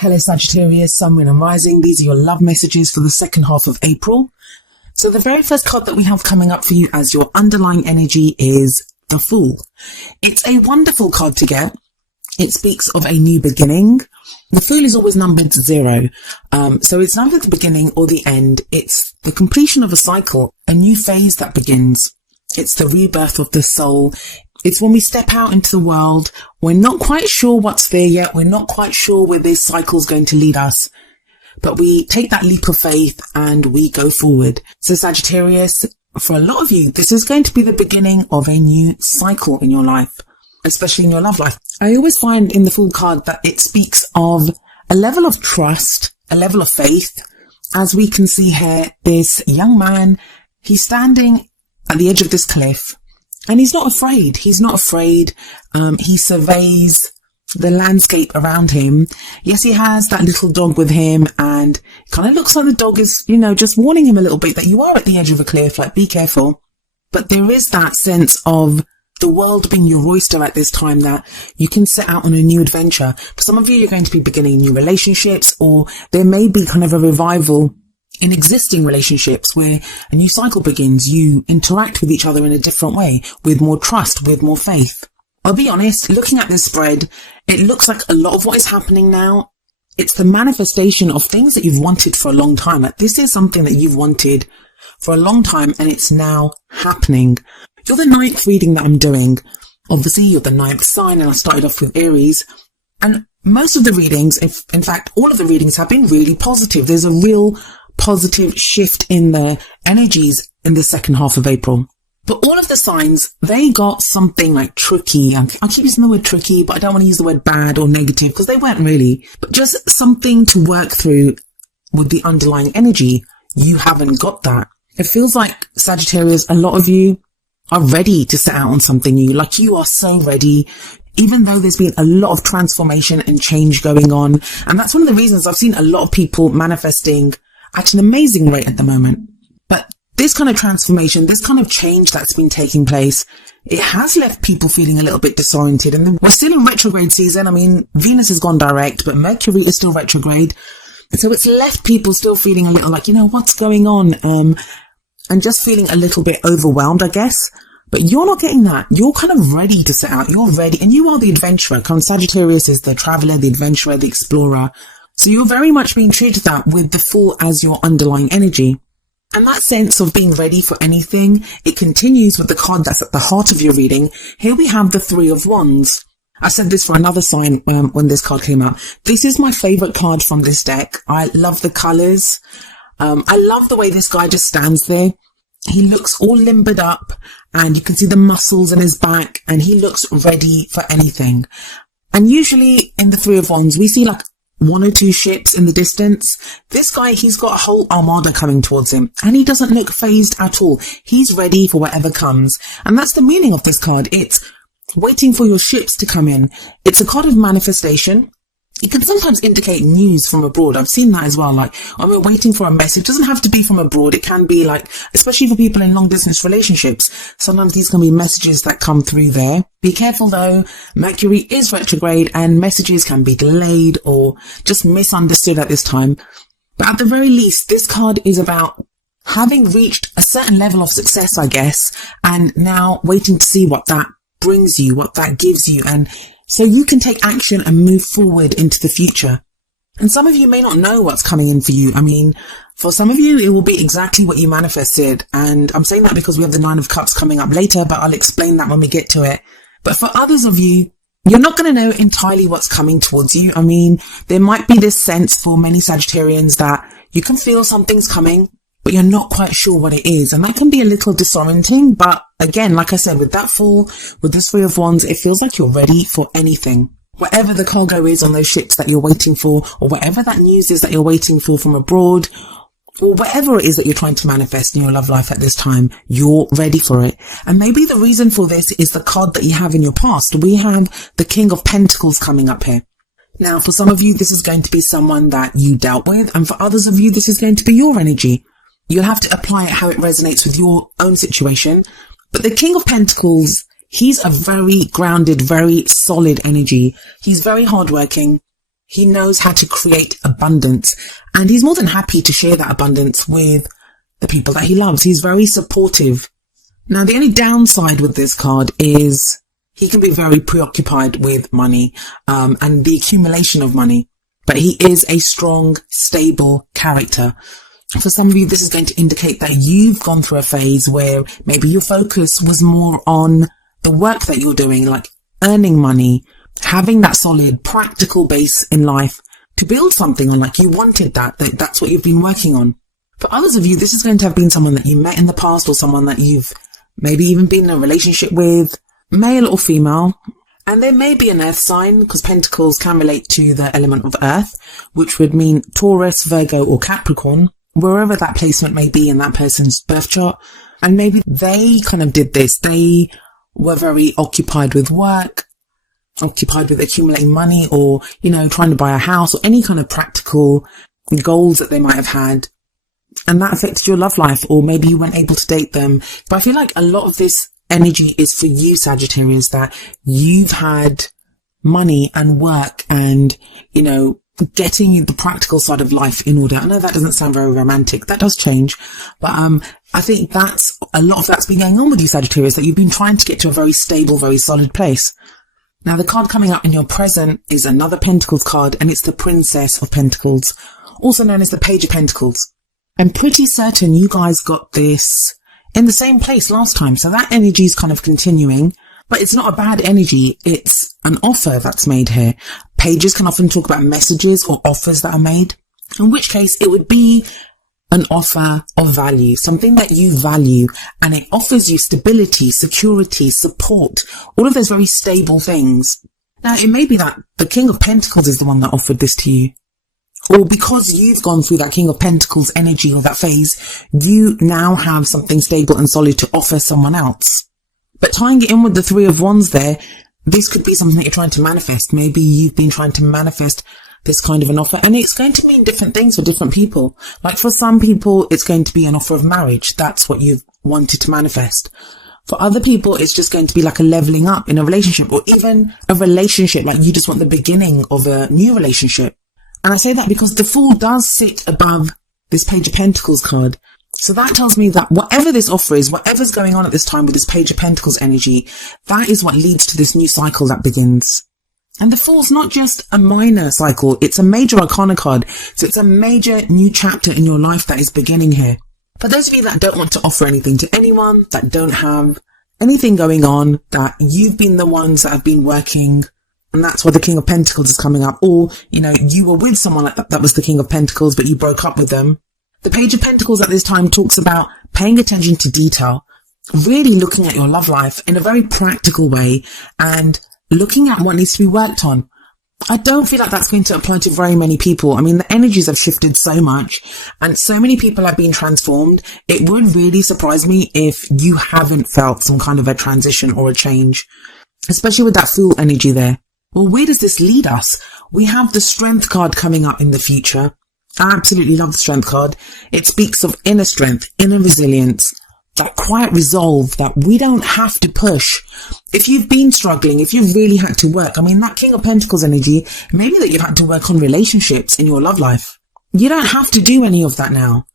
Hello Sagittarius, Sun, Moon and Rising. These are your love messages for the second half of April. So the very first card that we have coming up for you as your underlying energy is the Fool. It's a wonderful card to get. It speaks of a new beginning. The Fool is always numbered 0. So it's neither the beginning or the end. It's the completion of a cycle, a new phase that begins. It's the rebirth of the soul. It's when we step out into the world. We're not quite sure what's there yet. We're not quite sure where this cycle is going to lead us. But we take that leap of faith and we go forward. So Sagittarius, for a lot of you, this is going to be the beginning of a new cycle in your life, especially in your love life. I always find in the Fool card that it speaks of a level of trust, a level of faith. As we can see here, this young man, he's standing at the edge of this cliff. And he's not afraid. He's not afraid. He surveys the landscape around him. Yes, he has that little dog with him, and it kind of looks like the dog is, just warning him a little bit that you are at the edge of a cliff, like be careful. But there is that sense of the world being your oyster at this time, that you can set out on a new adventure. For some of you, you're going to be beginning new relationships, or there may be kind of a revival in existing relationships where a new cycle begins. You interact with each other in a different way, with more trust, with more faith. I'll be honest, looking at this spread, it looks like a lot of what is happening now, it's the manifestation of things that you've wanted for a long time. Like, this is something that you've wanted for a long time and it's now happening. You're the 9th reading that I'm doing. Obviously, you're the 9th sign, and I started off with Aries. And most of the readings, in fact, all of the readings have been really positive. There's a real positive shift in their energies in the second half of April. But all of the signs, they got something like tricky. I keep using the word tricky, but I don't want to use the word bad or negative because they weren't really. But just something to work through with the underlying energy. You haven't got that. It feels like, Sagittarius, a lot of you are ready to set out on something new. Like, you are so ready, even though there's been a lot of transformation and change going on. And that's one of the reasons I've seen a lot of people manifesting at an amazing rate at the moment. But this kind of transformation, this kind of change that's been taking place, it has left people feeling a little bit disoriented. And we're still in retrograde season. I mean, Venus has gone direct, but Mercury is still retrograde. So it's left people still feeling a little like, what's going on? And just feeling a little bit overwhelmed, I guess. But you're not getting that. You're kind of ready to set out. You're ready. And you are the adventurer. Sagittarius is the traveler, the adventurer, the explorer. So you're very much being treated that with the Fool as your underlying energy. And that sense of being ready for anything, it continues with the card that's at the heart of your reading. Here we have the 3 of Wands. I said this for another sign when this card came out. This is my favorite card from this deck. I love the colors. I love the way this guy just stands there. He looks all limbered up and you can see the muscles in his back and he looks ready for anything. And usually in the 3 of Wands, we see like 1 or 2 ships in the distance. This guy, he's got a whole armada coming towards him and he doesn't look phased at all. He's ready for whatever comes. And that's the meaning of this card. It's waiting for your ships to come in. It's a card of manifestation. It can sometimes indicate news from abroad. I've seen that as well. Like, when we're waiting for a message, it doesn't have to be from abroad. It can be like, especially for people in long distance relationships, sometimes these can be messages that come through there. Be careful though, Mercury is retrograde and messages can be delayed or just misunderstood at this time. But at the very least, this card is about having reached a certain level of success, I guess, and now waiting to see what that brings you, what that gives you, and so you can take action and move forward into the future. And some of you may not know what's coming in for you. I mean, for some of you, it will be exactly what you manifested. And I'm saying that because we have the 9 of Cups coming up later, but I'll explain that when we get to it. But for others of you, you're not going to know entirely what's coming towards you. I mean, there might be this sense for many Sagittarians that you can feel something's coming, but you're not quite sure what it is. And that can be a little disorienting. But again, like I said, with that Fool, with this 3 of Wands, it feels like you're ready for anything. Whatever the cargo is on those ships that you're waiting for, or whatever that news is that you're waiting for from abroad, or whatever it is that you're trying to manifest in your love life at this time, you're ready for it. And maybe the reason for this is the card that you have in your past. We have the King of Pentacles coming up here. Now, for some of you, this is going to be someone that you dealt with. And for others of you, this is going to be your energy. You'll have to apply it how it resonates with your own situation. But the King of Pentacles, he's a very grounded, very solid energy. He's very hardworking. He knows how to create abundance, and he's more than happy to share that abundance with the people that he loves. He's very supportive. Now, the only downside with this card is he can be very preoccupied with money, and the accumulation of money, but he is a strong, stable character. For some of you, this is going to indicate that you've gone through a phase where maybe your focus was more on the work that you're doing, like earning money, having that solid, practical base in life to build something on, like you wanted that's what you've been working on. For others of you, this is going to have been someone that you met in the past, or someone that you've maybe even been in a relationship with, male or female. And there may be an earth sign, because pentacles can relate to the element of earth, which would mean Taurus, Virgo, or Capricorn, wherever that placement may be in that person's birth chart. And maybe they kind of did this. They were very occupied with work, occupied with accumulating money, or, trying to buy a house, or any kind of practical goals that they might have had. And that affected your love life, or maybe you weren't able to date them. But I feel like a lot of this energy is for you, Sagittarius, that you've had money and work and, getting the practical side of life in order. I know that doesn't sound very romantic. That does change. But I think that's a lot of that's been going on with you, Sagittarius, that you've been trying to get to a very stable, very solid place. Now, the card coming up in your present is another Pentacles card, and it's the Princess of Pentacles, also known as the Page of Pentacles. I'm pretty certain you guys got this in the same place last time, so that energy is kind of continuing, but it's not a bad energy. It's an offer that's made here. Pages can often talk about messages or offers that are made, in which case it would be an offer of value, something that you value, and it offers you stability, security, support, all of those very stable things. Now, it may be that the King of Pentacles is the one that offered this to you, or because you've gone through that King of Pentacles energy or that phase, you now have something stable and solid to offer someone else. But tying it in with the Three of Wands there, this could be something that you're trying to manifest. Maybe you've been trying to manifest this kind of an offer, and it's going to mean different things for different people. Like for some people, it's going to be an offer of marriage. That's what you've wanted to manifest. For other people, it's just going to be like a leveling up in a relationship, or even a relationship, like you just want the beginning of a new relationship. And I say that because the Fool does sit above this Page of Pentacles card. So that tells me that whatever this offer is, whatever's going on at this time with this Page of Pentacles energy, that is what leads to this new cycle that begins. And the Fool's not just a minor cycle, it's a major arcana card. So it's a major new chapter in your life that is beginning here. For those of you that don't want to offer anything to anyone, that don't have anything going on, that you've been the ones that have been working, and that's why the King of Pentacles is coming up, or, you were with someone that was the King of Pentacles, but you broke up with them. The Page of Pentacles at this time talks about paying attention to detail, really looking at your love life in a very practical way, and looking at what needs to be worked on. I don't feel like that's going to apply to very many people. I mean, the energies have shifted so much, and so many people have been transformed. It would really surprise me if you haven't felt some kind of a transition or a change, especially with that Fool energy there. Well, where does this lead us? We have the Strength card coming up in the future. I absolutely love the Strength card. It speaks of inner strength, inner resilience, that quiet resolve that we don't have to push. If you've been struggling, if you've really had to work, I mean, that King of Pentacles energy, maybe that you've had to work on relationships in your love life. You don't have to do any of that now.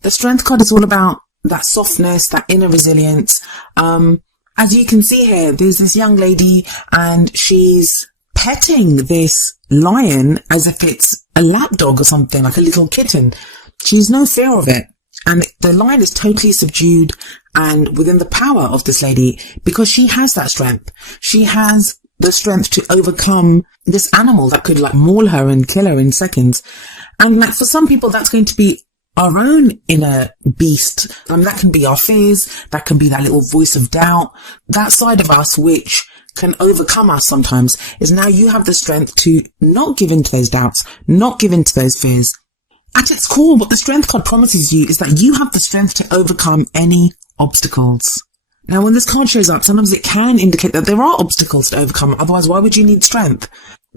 The Strength card is all about that softness, that inner resilience. As you can see here, there's this young lady and she's petting this lion as if it's a lapdog or something, like a little kitten. She's no fear of it. And the lion is totally subdued and within the power of this lady, because she has that strength. She has the strength to overcome this animal that could maul her and kill her in seconds. And for some people, that's going to be our own inner beast. That can be our fears. That can be that little voice of doubt. That side of us, which can overcome us sometimes, is now you have the strength to not give in to those doubts, not give in to those fears. At its core, what the Strength card promises you is that you have the strength to overcome any obstacles. Now, when this card shows up, sometimes it can indicate that there are obstacles to overcome. Otherwise, why would you need strength?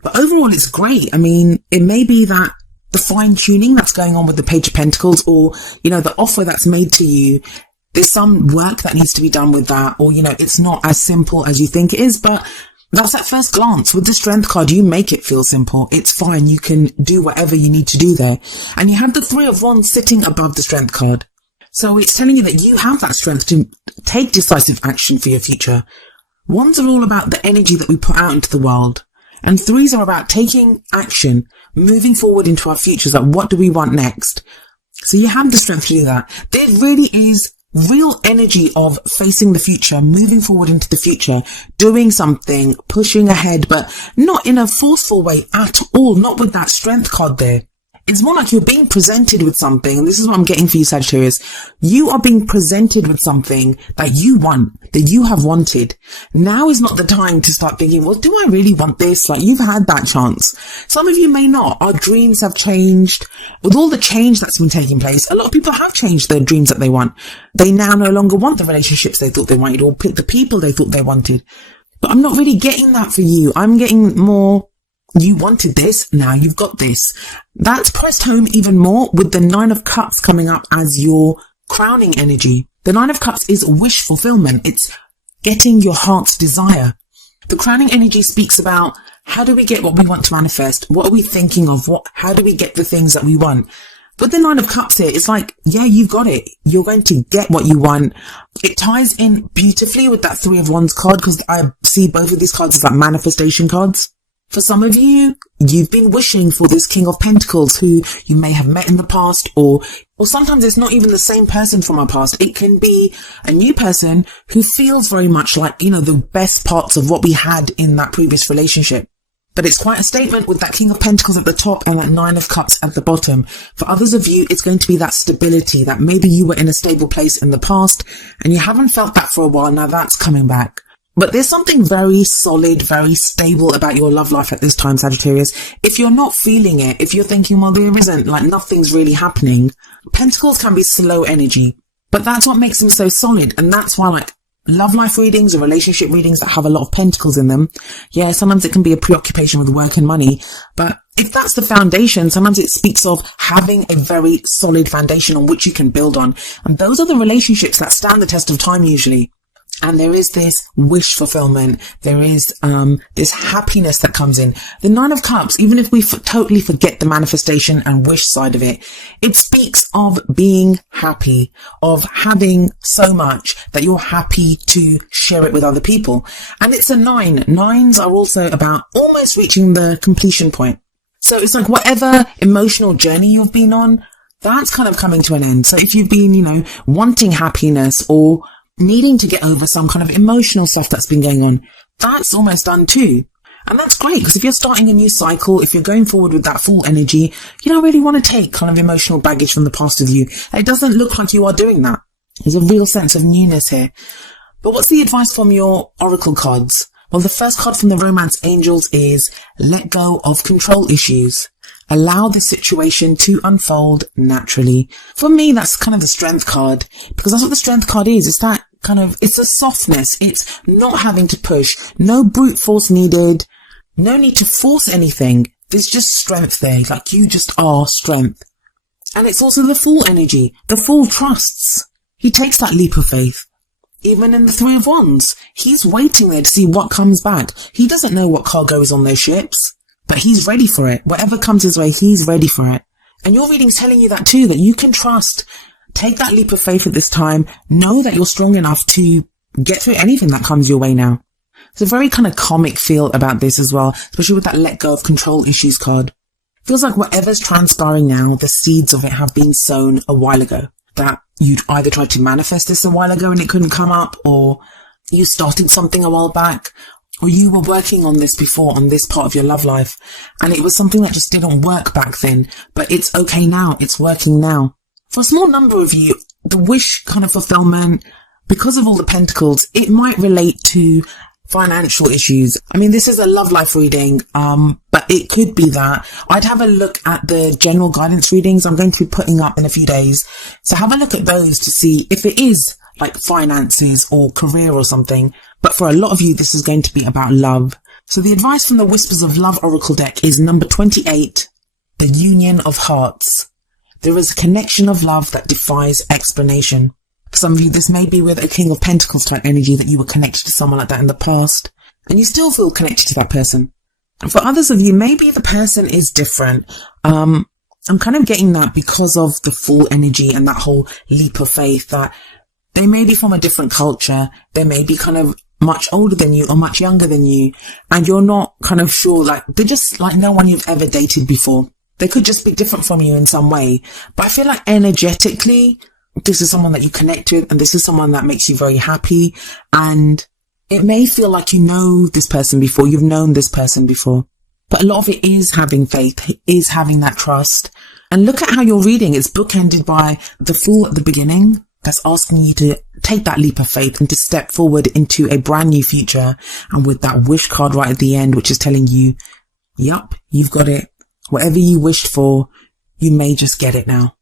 But overall, it's great. I mean, it may be that the fine-tuning that's going on with the Page of Pentacles, or, the offer that's made to you, there's some work that needs to be done with that, or, it's not as simple as you think it is, but That's at first glance. With the Strength card, you make it feel simple. It's fine. You can do whatever you need to do there. And you have the Three of Wands sitting above the Strength card. So it's telling you that you have that strength to take decisive action for your future. Wands are all about the energy that we put out into the world. And threes are about taking action, moving forward into our futures. Like, what do we want next? So you have the strength to do that. There really is real energy of facing the future, moving forward into the future, doing something, pushing ahead, but not in a forceful way at all, not with that Strength card there. It's more like you're being presented with something, and this is what I'm getting for you, Sagittarius. You are being presented with something that you want, that you have wanted. Now is not the time to start thinking, well, do I really want this? Like, you've had that chance. Some of you may not. Our dreams have changed. With all the change that's been taking place, a lot of people have changed their dreams that they want. They now no longer want the relationships they thought they wanted, or pick the people they thought they wanted. But I'm not really getting that for you. I'm getting more, you wanted this, now you've got this. That's pressed home even more with the Nine of Cups coming up as your crowning energy. The Nine of Cups is wish fulfillment. It's getting your heart's desire. The crowning energy speaks about, how do we get what we want to manifest? What are we thinking of? How do we get the things that we want? With the Nine of Cups here, it's like, yeah, you've got it. You're going to get what you want. It ties in beautifully with that Three of Wands card, because I see both of these cards as like manifestation cards. For some of you, you've been wishing for this King of Pentacles who you may have met in the past, or sometimes it's not even the same person from our past. It can be a new person who feels very much like, you know, the best parts of what we had in that previous relationship. But it's quite a statement with that King of Pentacles at the top and that Nine of Cups at the bottom. For others of you, it's going to be that stability, that maybe you were in a stable place in the past and you haven't felt that for a while. Now that's coming back. But there's something very solid, very stable about your love life at this time, Sagittarius. If you're not feeling it, if you're thinking, well, there isn't, like nothing's really happening, Pentacles can be slow energy. But that's what makes them so solid. And that's why, like, love life readings or relationship readings that have a lot of pentacles in them, yeah, sometimes it can be a preoccupation with work and money. But if that's the foundation, sometimes it speaks of having a very solid foundation on which you can build on. And those are the relationships that stand the test of time usually. And there is this wish fulfillment. There is this happiness that comes in. The Nine of Cups, even if we totally forget the manifestation and wish side of it, it speaks of being happy, of having so much that you're happy to share it with other people. And it's a 9. Nines are also about almost reaching the completion point. So it's like whatever emotional journey you've been on, that's kind of coming to an end. So if you've been, you know, wanting happiness or needing to get over some kind of emotional stuff that's been going on, that's almost done too. And that's great, because if you're starting a new cycle, if you're going forward with that full energy, you don't really want to take kind of emotional baggage from the past with you. It doesn't look like you are doing that. There's a real sense of newness here. But what's the advice from your oracle cards? Well, the first card from the Romance Angels is let go of control issues. Allow the situation to unfold naturally. For me, that's kind of the Strength card, because that's what the Strength card is. It's that kind of, it's a softness. It's not having to push. No brute force needed. No need to force anything. There's just strength there. Like, you just are strength. And it's also the Fool energy. The Fool trusts. He takes that leap of faith. Even in the Three of Wands, he's waiting there to see what comes back. He doesn't know what cargo is on those ships, but he's ready for it. Whatever comes his way, he's ready for it. And your reading's telling you that too, that you can trust. Take that leap of faith at this time. Know that you're strong enough to get through anything that comes your way now. There's a very kind of comic feel about this as well, especially with that let go of control issues card. Feels like whatever's transpiring now, the seeds of it have been sown a while ago. That you'd either tried to manifest this a while ago and it couldn't come up, or you started something a while back, or you were working on this before on this part of your love life and it was something that just didn't work back then, but it's okay now. It's working now. For a small number of you, the wish kind of fulfillment, because of all the pentacles, it might relate to financial issues. I mean, this is a love life reading, but it could be that. I'd have a look at the general guidance readings I'm going to be putting up in a few days. So have a look at those to see if it is like finances or career or something. But for a lot of you, this is going to be about love. So the advice from the Whispers of Love Oracle deck is number 28, the union of hearts. There is a connection of love that defies explanation. For some of you, this may be with a King of Pentacles type energy, that you were connected to someone like that in the past. and you still feel connected to that person. And for others of you, maybe the person is different. I'm kind of getting that because of the Fool energy and that whole leap of faith, that they may be from a different culture. They may be kind of much older than you or much younger than you, and you're not kind of sure, like they're just like no one you've ever dated before. They could just be different from you in some way, but I feel like energetically, this is someone that you connect with, and this is someone that makes you very happy. And it may feel like you know this person before, you've known this person before, but a lot of it is having faith, is having that trust. And look at how you're reading. It's bookended by the Fool at the beginning. That's asking you to take that leap of faith and to step forward into a brand new future. And with that wish card right at the end, which is telling you, yup, you've got it. Whatever you wished for, you may just get it now.